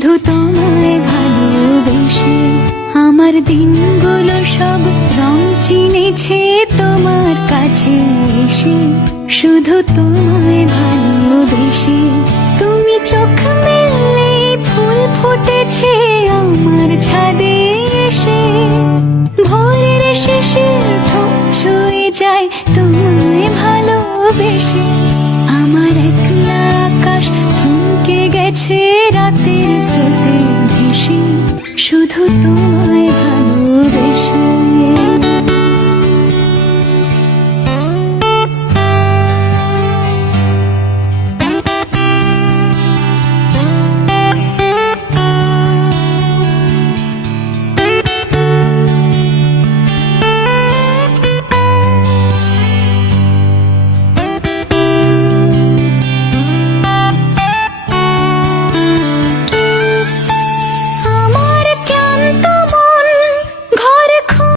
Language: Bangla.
শুধু তোমায় ভালোবেসে আমার দিনগুলো সব রং চিনেছে তোমার কাছে এসে। শুধু তোমায় ভালোবেসে তুমি চোখ মেললে ফুল ফুটেছে আমার ছাদে এসে। ভোরের শিশির ঠোঁট ছুঁয়ে যায় তোমায় ভালোবেসে। আমার একলা আকাশ থমকে গেছে রাতের স্রোতে ভেসে। শুধু তোমায়